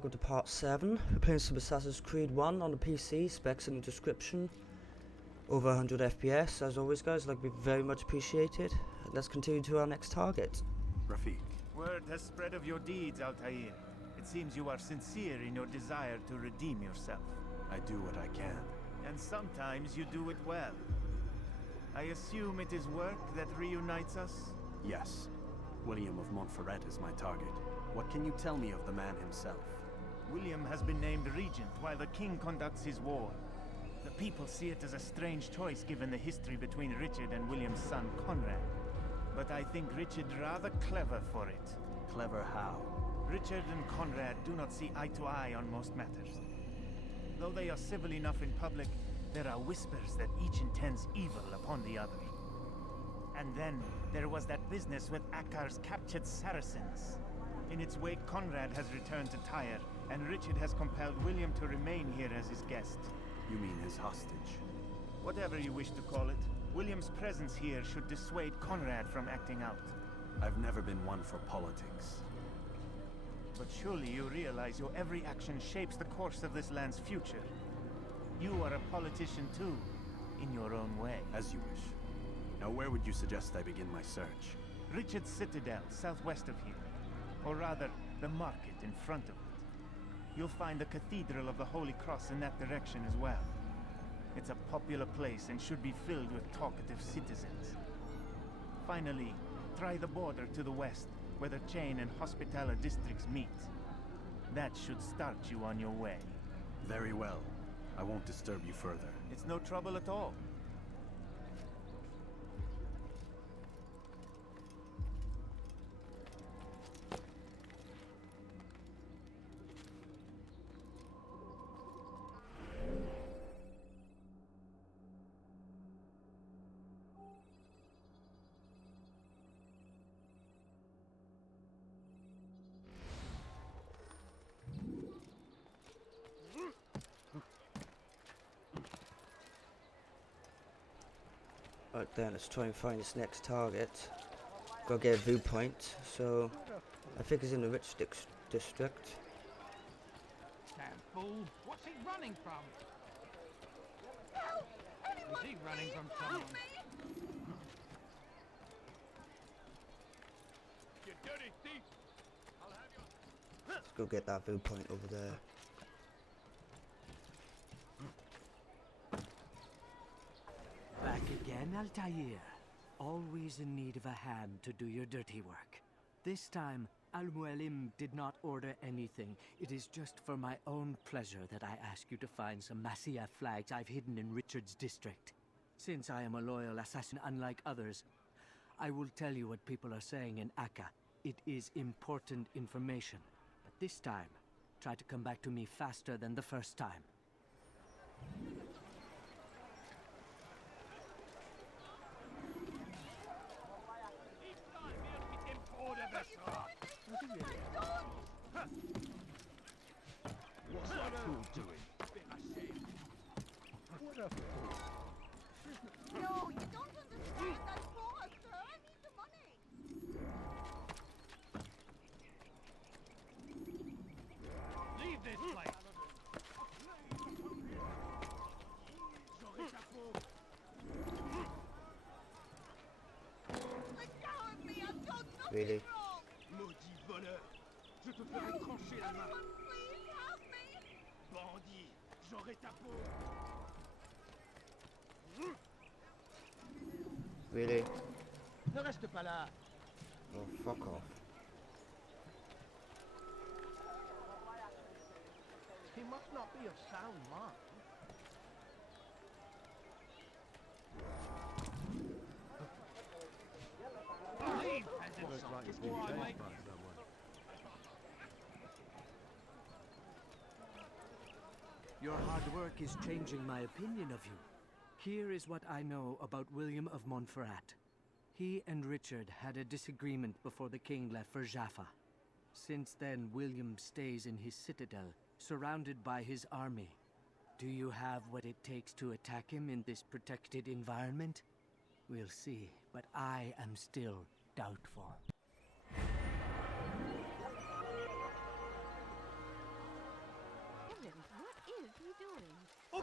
welcome to part 7. We're playing some Assassin's Creed 1 on the PC, specs in the description. Over 100 FPS, as always guys, like be very much appreciated. Let's continue to our next target. Rafiq. Word has spread of your deeds, Altair. It seems you are sincere in your desire to redeem yourself. I do what I can. And sometimes you do it well. I assume it is work that reunites us? Yes. William of Montferrat is my target. What can you tell me of the man himself? William has been named regent while the king conducts his war. The people see it as a strange choice given the history between Richard and William's son Conrad. But I think Richard rather clever for it. Clever how? Richard and Conrad do not see eye to eye on most matters. Though they are civil enough in public, there are whispers that each intends evil upon the other. And then there was that business with Akkar's captured Saracens. In its wake, Conrad has returned to Tyre, and Richard has compelled William to remain here as his guest. You mean his hostage? Whatever you wish to call it, William's presence here should dissuade Conrad from acting out. I've never been one for politics. But surely you realize your every action shapes the course of this land's future. You are a politician too, in your own way. As you wish. Now where would you suggest I begin my search? Richard's Citadel, southwest of here. Or rather, the market in front of it. You'll find the Cathedral of the Holy Cross in that direction as well. It's a popular place and should be filled with talkative citizens. Finally, try the border to the west, where the Chain and Hospitaller districts meet. That should start you on your way. Very well. I won't disturb you further. It's no trouble at all. Right then, let's try and find this next target. Gotta get a viewpoint, so I think it's in the rich district. Damn fool! What's he running from? Help! Anyone, Is he running please from help someone? me! You dirty thief! I'll have you. Let's go get that viewpoint over there. Back again, Altair. Always in need of a hand to do your dirty work. This time, Al-Mualim did not order anything. It is just for my own pleasure that I ask you to find some Masyaf flags I've hidden in Richard's district. Since I am a loyal assassin unlike others, I will tell you what people are saying in Akka. It is important information. But this time, try to come back to me faster than the first time. What's that fool doing? What a fool! No, you don't understand. I'm poor, sir. I need the money. Leave this place! J'aurai ta peau! Let go of me. I've done nothing Really? wrong. Maudit voleur! Je te ferai trancher la main! Anyone, please help me. Bandit! J'aurai ta peau! Really? Ne reste pas là! Oh, fuck off. He must not be of sound mind. Leave, peasants, before I make you. Your hard work is changing my opinion of you. Here is what I know about William of Montferrat. He and Richard had a disagreement before the king left for Jaffa. Since then, William stays in his citadel, surrounded by his army. Do you have what it takes to attack him in this protected environment? We'll see, but I am still doubtful.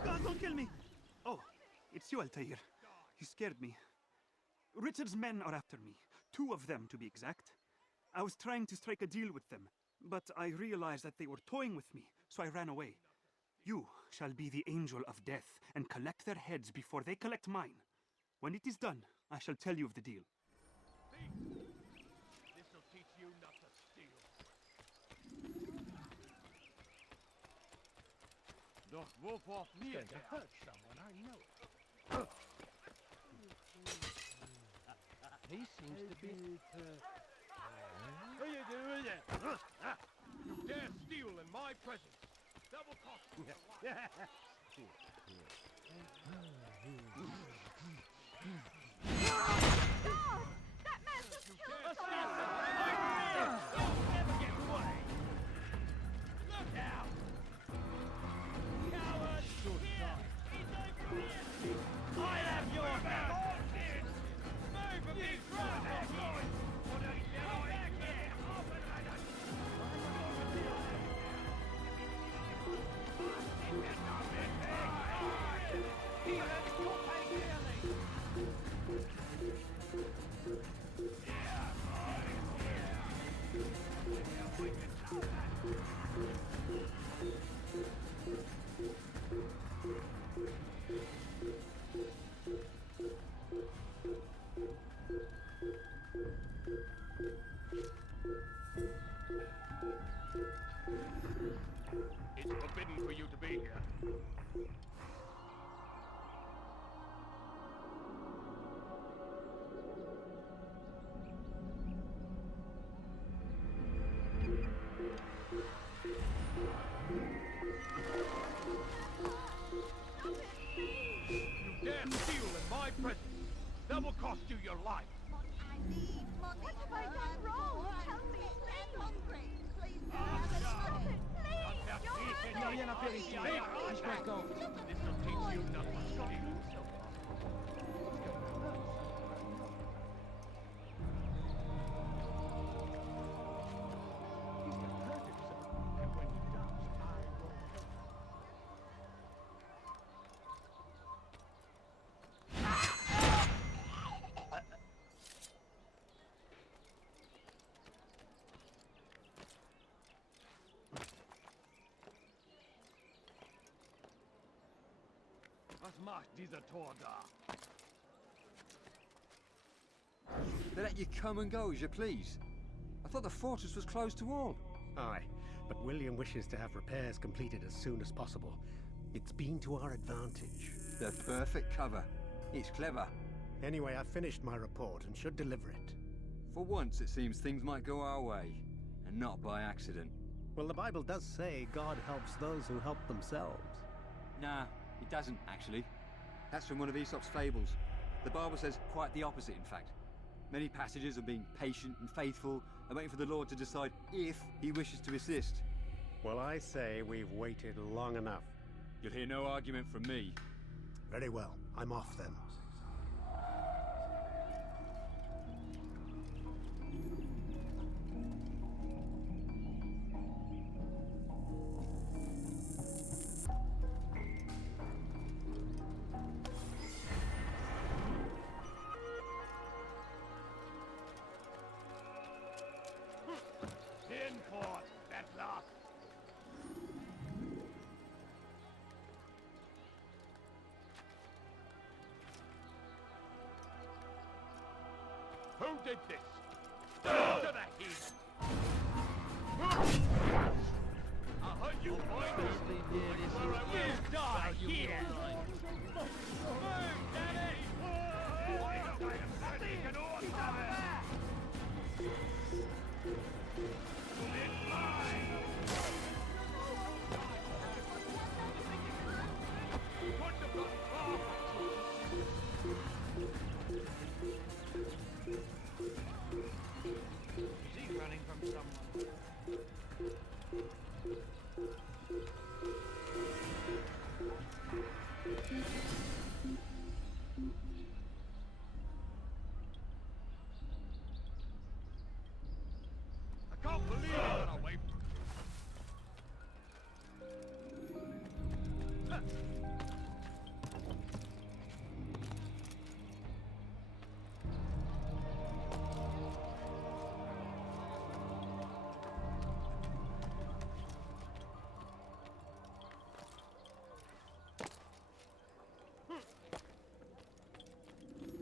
God, don't kill me! Oh, it's you, Altair. You scared me. Richard's men are after me. 2 of them, to be exact. I was trying to strike a deal with them, but I realized that they were toying with me, so I ran away. You shall be the angel of death and collect their heads before they collect mine. When it is done, I shall tell you of the deal. This'll teach you not to steal. Don't wolf off near to hurt someone, I know it. He seems to be... What are you doing there? You dare steal in my presence. Double cost you your life. God! That man just killed someone! You'll never get away. Look out! Coward! Here! He's over here! I have your back! Move and be drunk! It's forbidden for you to be here. You dare steal in my presence. That will cost you your life. Monty, I need money. What have I done wrong? Tell me, please. I'm hungry. Please, stop it. Please, you're hurting. No, you're not very serious. This'll teach you not to steal. Was macht dieser Tor da? They let you come and go as you please. I thought the fortress was closed to all. Aye, but William wishes to have repairs completed as soon as possible. It's been to our advantage. The perfect cover. It's clever. Anyway, I've finished my report and should deliver it. For once, it seems things might go our way, and not by accident. Well, the Bible does say God helps those who help themselves. Nah, it doesn't, actually. That's from one of Aesop's fables. The Bible says quite the opposite, in fact. Many passages of being patient and faithful and waiting for the Lord to decide if he wishes to assist. Well, I say we've waited long enough. You'll hear no argument from me. Very well. I'm off then. In court, Bedlock. Who did this? To the heat! I'll hunt you, boy! Where I will die here! Move, Daddy! Is he running from someone? I can't believe you got away from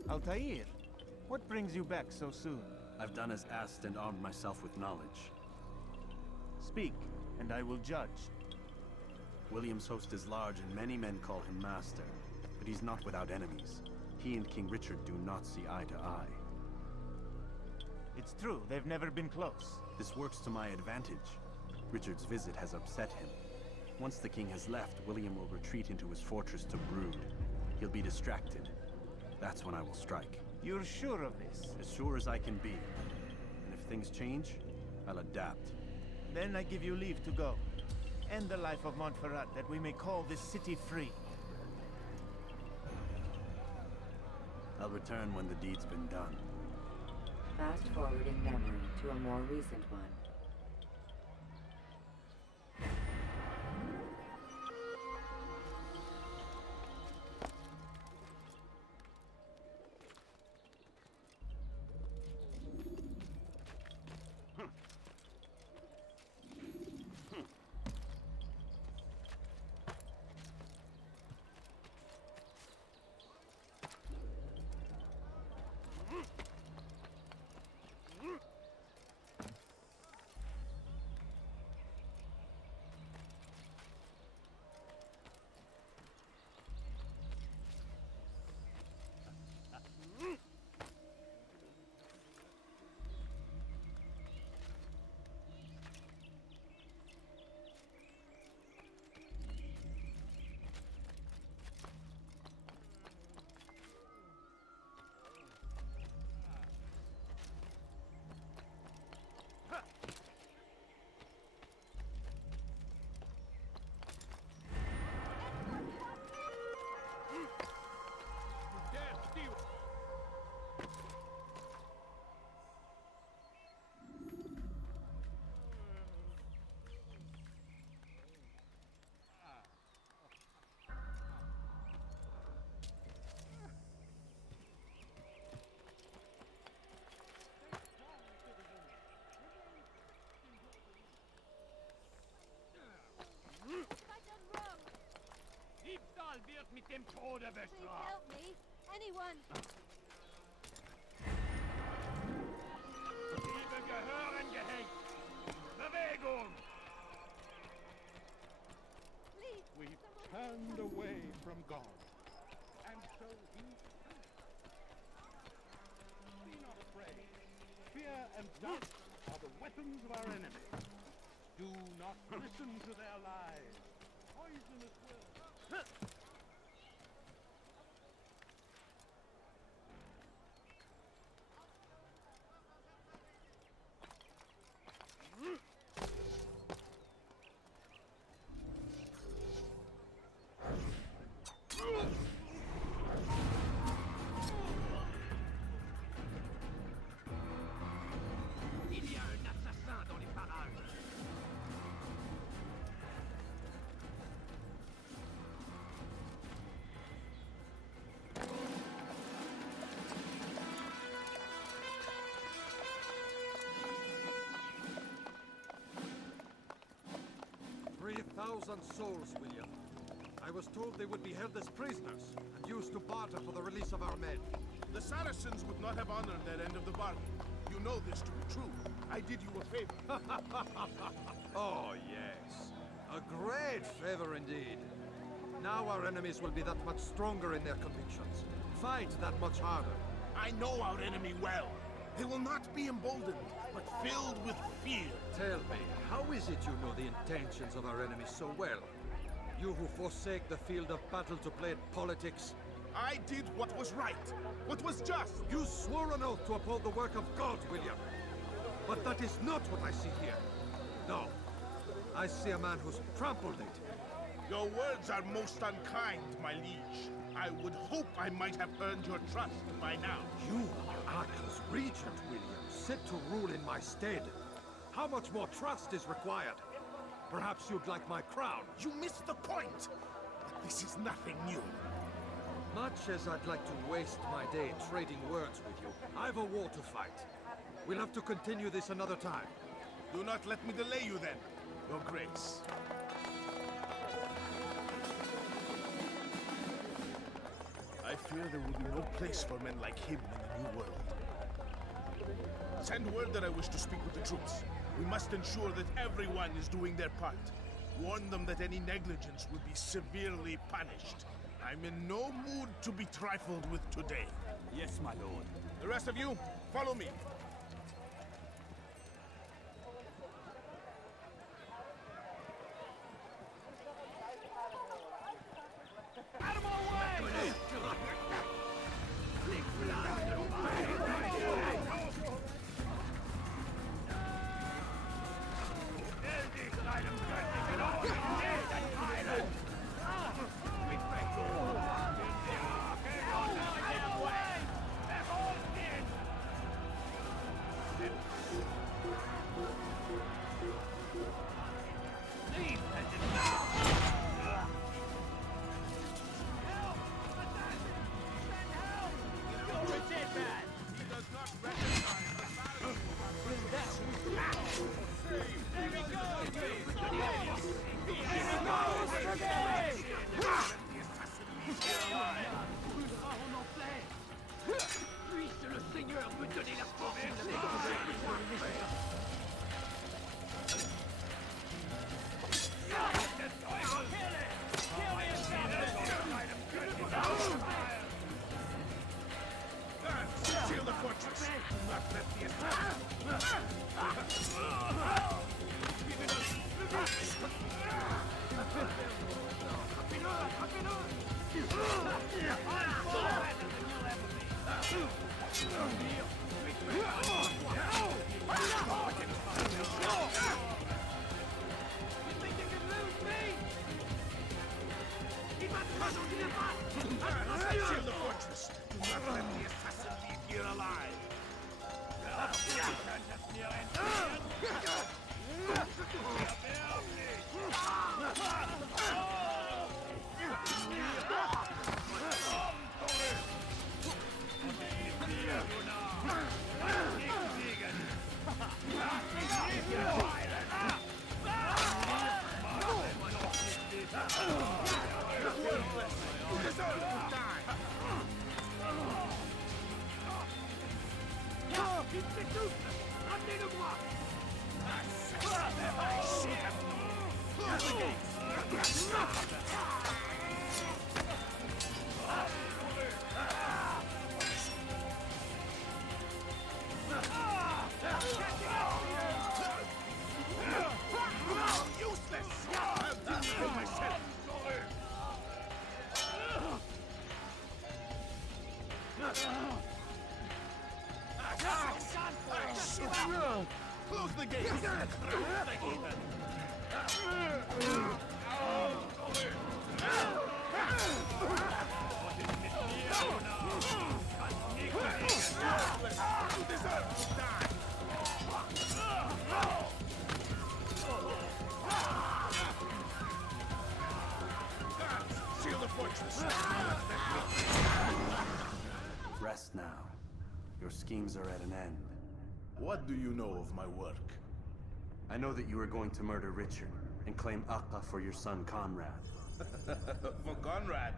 Altair, what brings you back so soon? I've done as asked and armed myself with knowledge. Speak, and I will judge. William's host is large and many men call him master, but he's not without enemies. He and King Richard do not see eye to eye. It's true, they've never been close. This works to my advantage. Richard's visit has upset him. Once the king has left, William will retreat into his fortress to brood. He'll be distracted. That's when I will strike. You're sure of this? As sure as I can be. And if things change, I'll adapt. Then I give you leave to go. End the life of Montferrat, that we may call this city free. I'll return when the deed's been done. Fast forwarding memory to a more recent one. Diebstahl wird mit dem Tode Please bestraft. help me. Anyone. Diebe gehören gehängt. Bewegung! Please. We've turned away from God, and so he... Be not afraid. Fear and doubt are the weapons of our enemy. Do not listen to their lies. Poisonous words. Il y a un assassin dans les parages. 3,000 souls, William. I was told they would be held as prisoners and used to barter for the release of our men. The Saracens would not have honored their end of the bargain. You know this to be true. I did you a favor. Oh, yes. A great favor indeed. Now our enemies will be that much stronger in their convictions. Fight that much harder. I know our enemy well. They will not be emboldened, but filled with fear. Tell me, how is it you know the intentions of our enemies so well? You who forsake the field of battle to play at politics? I did what was right, what was just. You swore an oath to uphold the work of God, William. But that is not what I see here. No. I see a man who's trampled it. Your words are most unkind, my liege. I would hope I might have earned your trust by now. You are Arkell's regent, William, set to rule in my stead. How much more trust is required? Perhaps you'd like my crown. You missed the point! But this is nothing new. Much as I'd like to waste my day trading words with you, I've a war to fight. We'll have to continue this another time. Do not let me delay you then, Your Grace. I I fear there will be no place for men like him in the New World. Send word that I wish to speak with the troops. We must ensure that everyone is doing their part. Warn them that any negligence will be severely punished. I'm in no mood to be trifled with today. Yes, my lord. The rest of you, follow me. Out of my way! Seal the fortress. Do not let the Seal the fortress. Do not let the assassin leave here alive. You deserve to die. Useless! I'll do it for myself. Close the gate! You deserve to die! Seal the fortress! Rest now. Your schemes are at an end. What do you know of my work? I know that you are going to murder Richard and claim Akka for your son Conrad. For Conrad,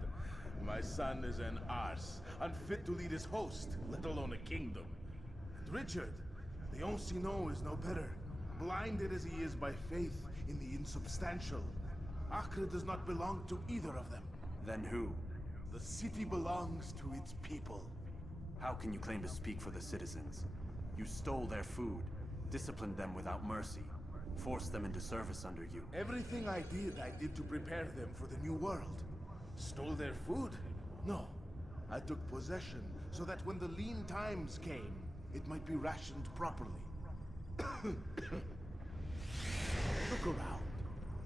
my son is an arse, unfit to lead his host, let alone a kingdom. And Richard, the Ancien is no better, blinded as he is by faith in the insubstantial. Acre does not belong to either of them. Then who? The city belongs to its people. How can you claim to speak for the citizens? You stole their food, disciplined them without mercy, forced them into service under you. Everything I did to prepare them for the new world. Stole their food? No. I took possession so that when the lean times came, it might be rationed properly. Look around.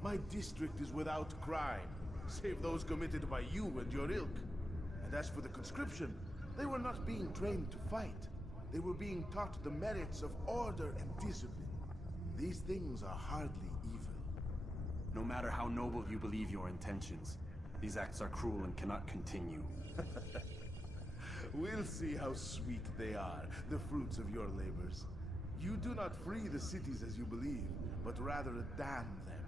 My district is without crime, save those committed by you and your ilk. And as for the conscription, they were not being trained to fight. They were being taught the merits of order and discipline. These things are hardly evil. No matter how noble you believe your intentions, these acts are cruel and cannot continue. We'll see how sweet they are, the fruits of your labors. You do not free the cities as you believe, but rather damn them.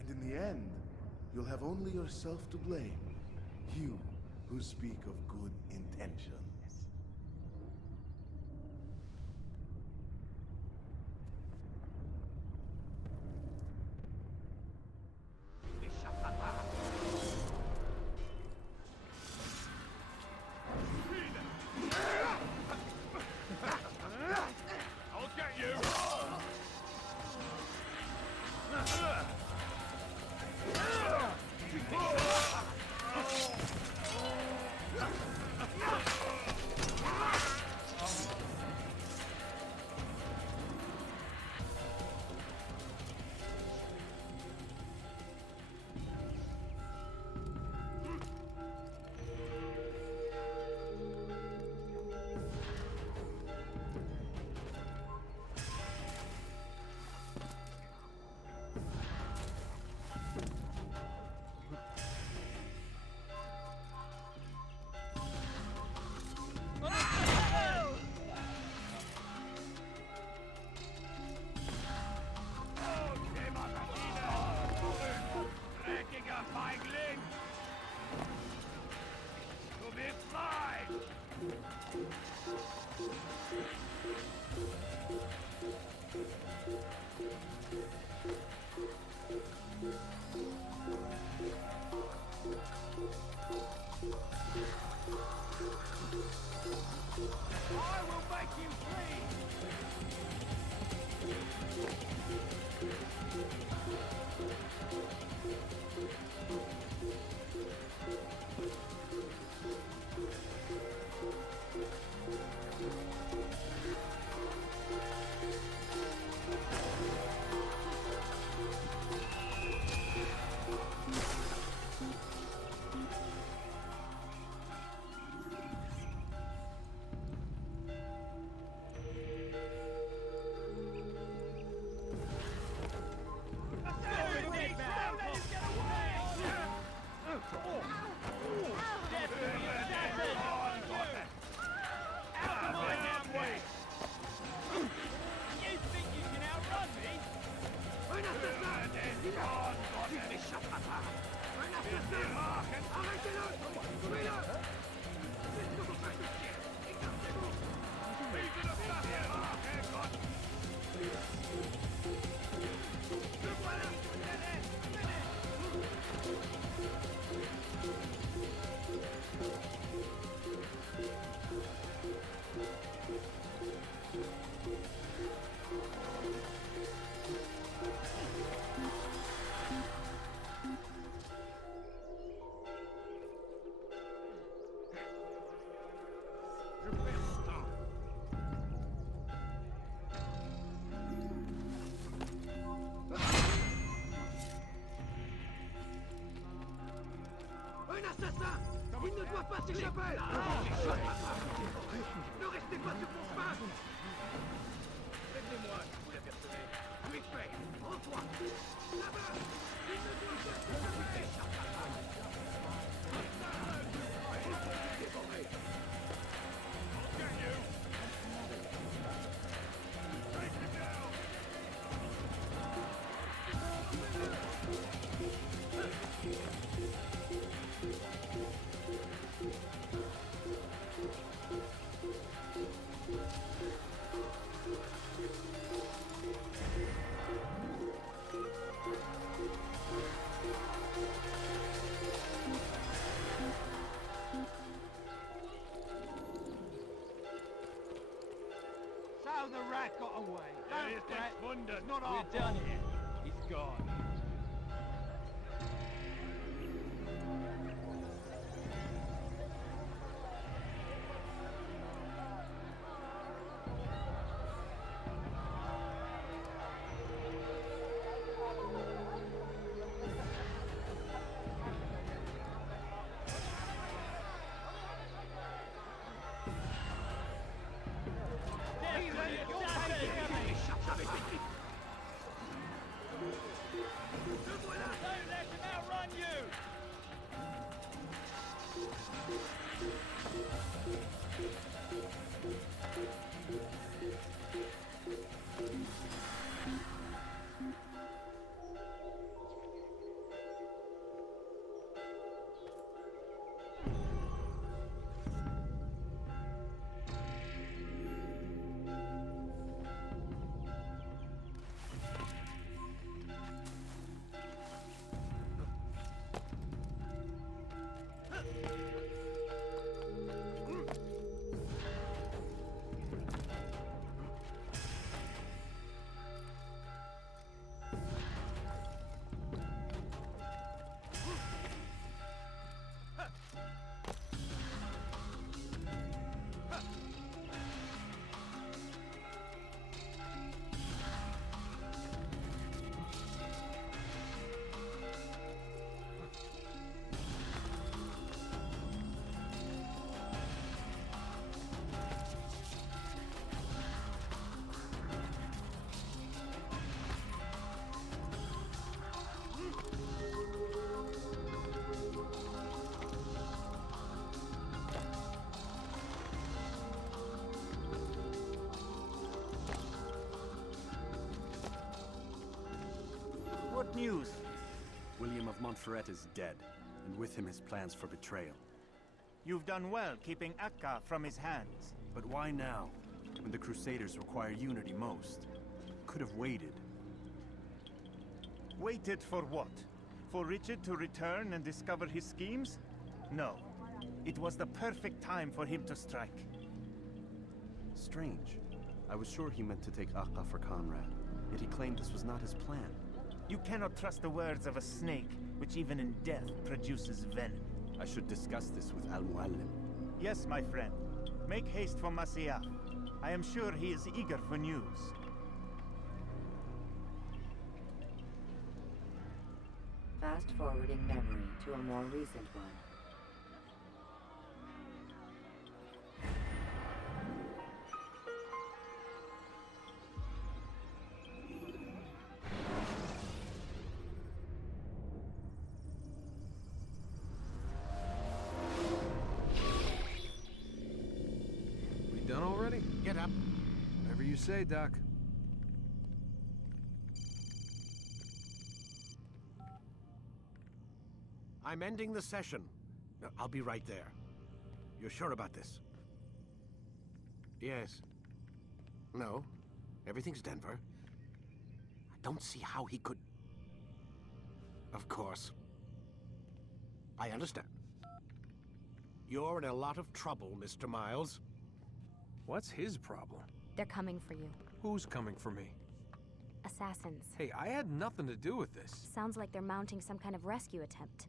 And in the end, you'll have only yourself to blame. You, who speak of good intentions. I'll get you! Dreckiger Feigling! Du wirst frei! I will make you free! Un assassin! Il ne doit pas s'échapper! Ne restez pas sur mon chemin! Prévenez-moi si vous l'apercevez. Lui fait! Rends-toi! Là-bas! Il ne doit pas s'échapper! Dévoré! I'll get you! Take him down! So the rat got away. There is Don't fret. Wunder. Not We're our done fault. here. He's gone. Don't let him outrun you! Montferrat is dead, and with him his plans for betrayal. You've done well keeping Akka from his hands. But why now, when the Crusaders require unity most? Could have waited. Waited for what? For Richard to return and discover his schemes? No. It was the perfect time for him to strike. Strange. I was sure he meant to take Akka for Conrad, yet he claimed this was not his plan. You cannot trust the words of a snake, which even in death produces venom. I should discuss this with Al-Muallim. Yes, my friend. Make haste for Masyaf. I am sure he is eager for news. Fast-forwarding memory to a more recent one. We done already? Get up. Whatever you say, Doc. I'm ending the session. I'll be right there. You're sure about this? Yes. No. Everything's Denver. I don't see how he could... Of course. I understand. You're in a lot of trouble, Mr. Miles. What's his problem? They're coming for you. Who's coming for me? Assassins. Hey, I had nothing to do with this. Sounds like they're mounting some kind of rescue attempt.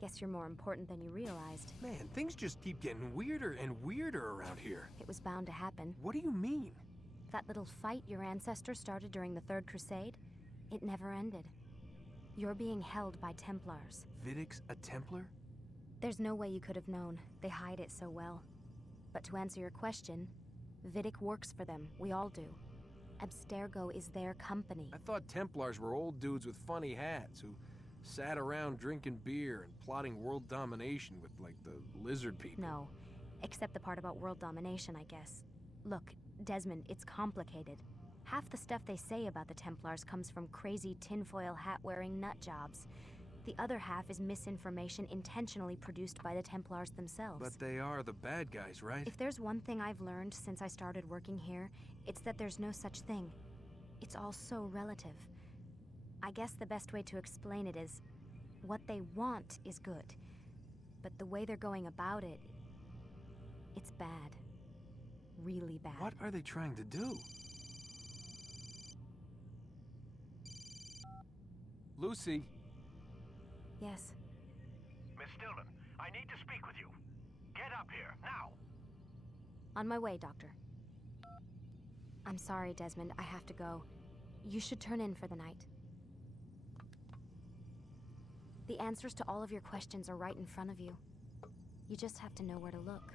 Guess you're more important than you realized. Man, things just keep getting weirder and weirder around here. It was bound to happen. What do you mean? That little fight your ancestors started during the Third Crusade, it never ended. You're being held by Templars. Vidic's a Templar? There's no way you could have known. They hide it so well. But to answer your question, Vidic works for them. We all do. Abstergo is their company. I thought Templars were old dudes with funny hats who sat around drinking beer and plotting world domination with, like, the lizard people. No, except the part about world domination, I guess. Look, Desmond, it's complicated. Half the stuff they say about the Templars comes from crazy tinfoil hat-wearing nut jobs. The other half is misinformation intentionally produced by the Templars themselves. But they are the bad guys, right? If there's one thing I've learned since I started working here, it's that there's no such thing. It's all so relative. I guess the best way to explain it is, what they want is good. But the way they're going about it, it's bad. Really bad. What are they trying to do? Lucy? Yes. Miss Stillman, I need to speak with you. Get up here, now! On my way, Doctor. I'm sorry, Desmond. I have to go. You should turn in for the night. The answers to all of your questions are right in front of you. You just have to know where to look.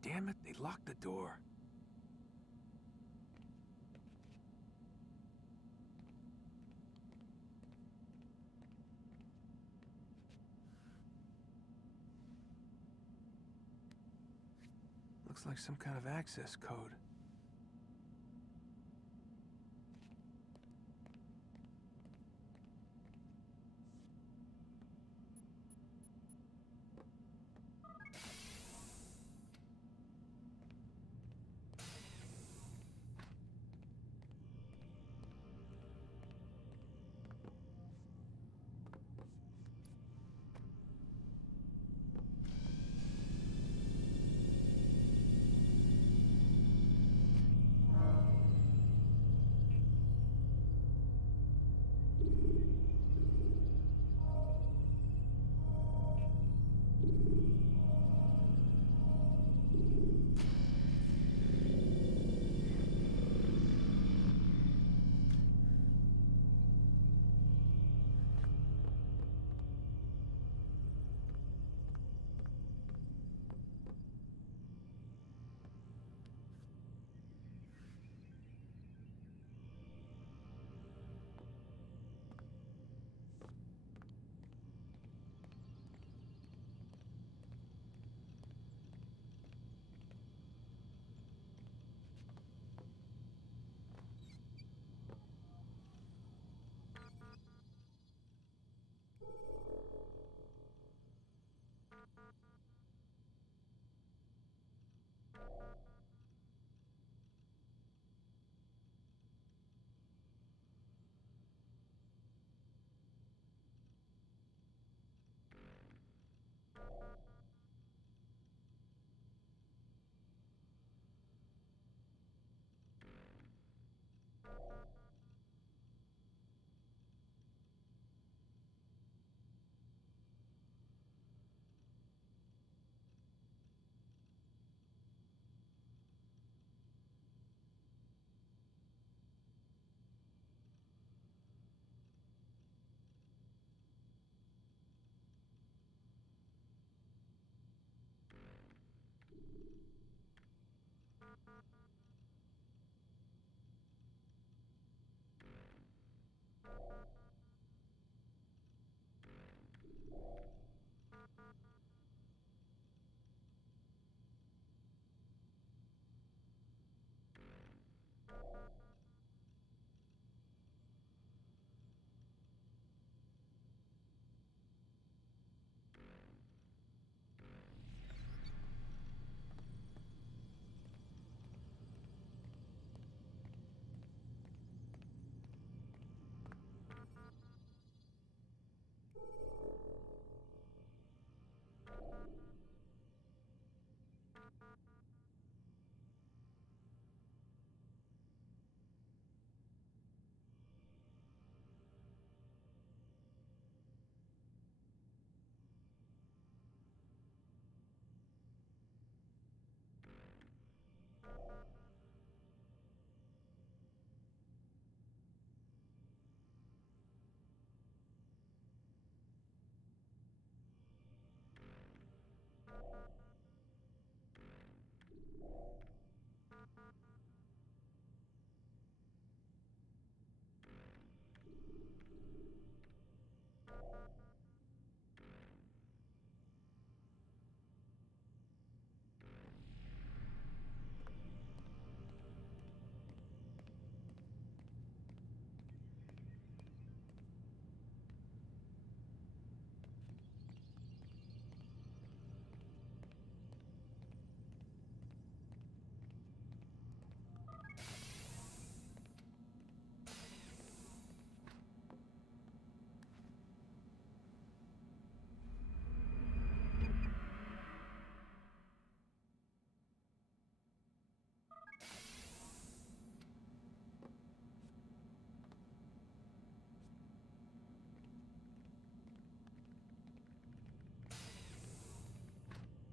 Damn it, they locked the door. Looks like some kind of access code.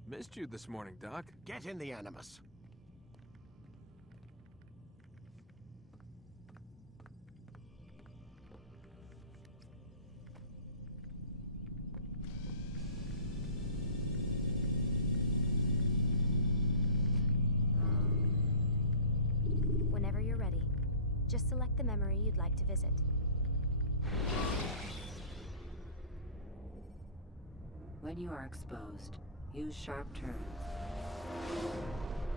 Missed you this morning, Doc. Get in the Animus. Whenever you're ready, just select the memory you'd like to visit. When you are exposed, use sharp turns.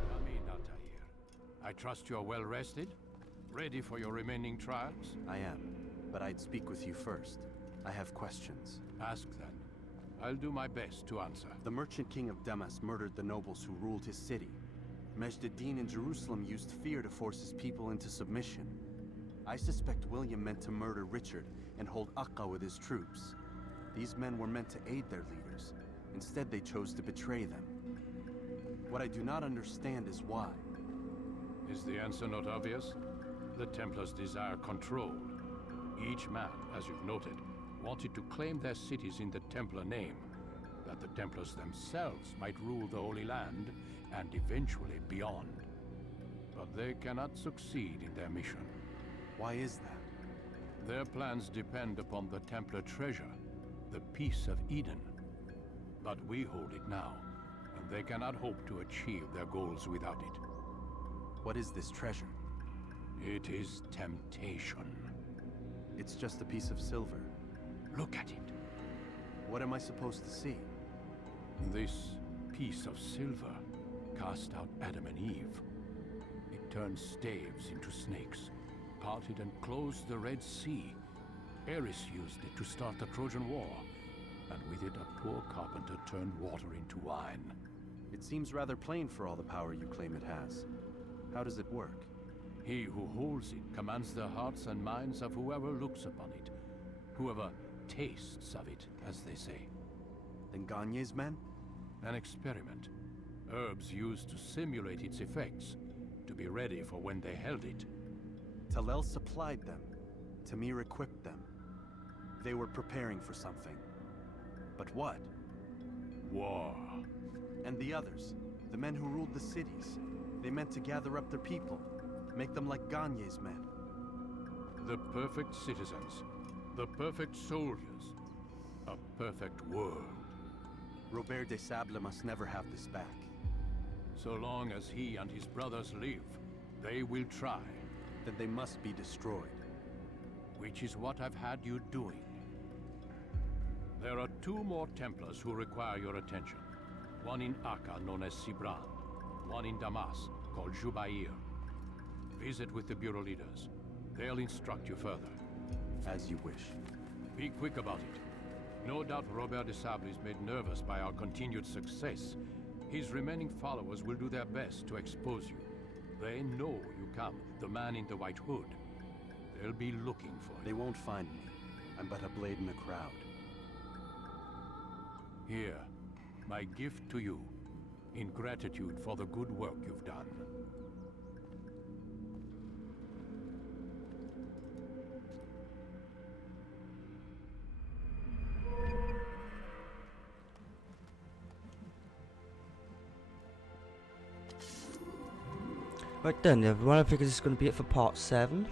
Come in, Altair. I trust you're well rested? Ready for your remaining trials? I am, but I'd speak with you first. I have questions. Ask then. I'll do my best to answer. The merchant king of Damas murdered the nobles who ruled his city. Majd-ad-Din in Jerusalem used fear to force his people into submission. I suspect William meant to murder Richard and hold Akka with his troops. These men were meant to aid their leaders. Instead, they chose to betray them. What I do not understand is why. Is the answer not obvious? The Templars desire control. Each man, as you've noted, wanted to claim their cities in the Templar name, that the Templars themselves might rule the Holy Land and eventually beyond. But they cannot succeed in their mission. Why is that? Their plans depend upon the Templar treasure, the Peace of Eden. But we hold it now, and they cannot hope to achieve their goals without it. What is this treasure? It is temptation. It's just a piece of silver. Look at it. What am I supposed to see? This piece of silver cast out Adam and Eve. It turned staves into snakes, parted and closed the Red Sea. Eris used it to start the Trojan War, and with it a poor carpenter turned water into wine. It seems rather plain for all the power you claim it has. How does it work? He who holds it commands the hearts and minds of whoever looks upon it, whoever tastes of it, as they say. Then Gagne's men? An experiment. Herbs used to simulate its effects, to be ready for when they held it. Talel supplied them. Tamir equipped them. They were preparing for something. But what? War. And the others, the men who ruled the cities, they meant to gather up their people, make them like Gagne's men. The perfect citizens, the perfect soldiers, a perfect world. Robert de Sable must never have this back. So long as he and his brothers live, they will try. Then they must be destroyed. Which is what I've had you doing. There are 2 more Templars who require your attention. One in Akka, known as Sibran. One in Damas, called Jubair. Visit with the Bureau leaders. They'll instruct you further. As you wish. Be quick about it. No doubt Robert de Sable is made nervous by our continued success. His remaining followers will do their best to expose you. They know you come, the man in the white hood. They'll be looking for you. They won't find me. I'm but a blade in a crowd. Here, my gift to you, in gratitude for the good work you've done. Right then everyone, I think this is going to be it for part 7.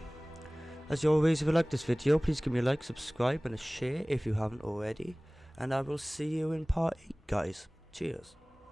As always, if you like this video, please give me a like, subscribe and a share if you haven't already. And I will see you in part 8 guys. Cheers.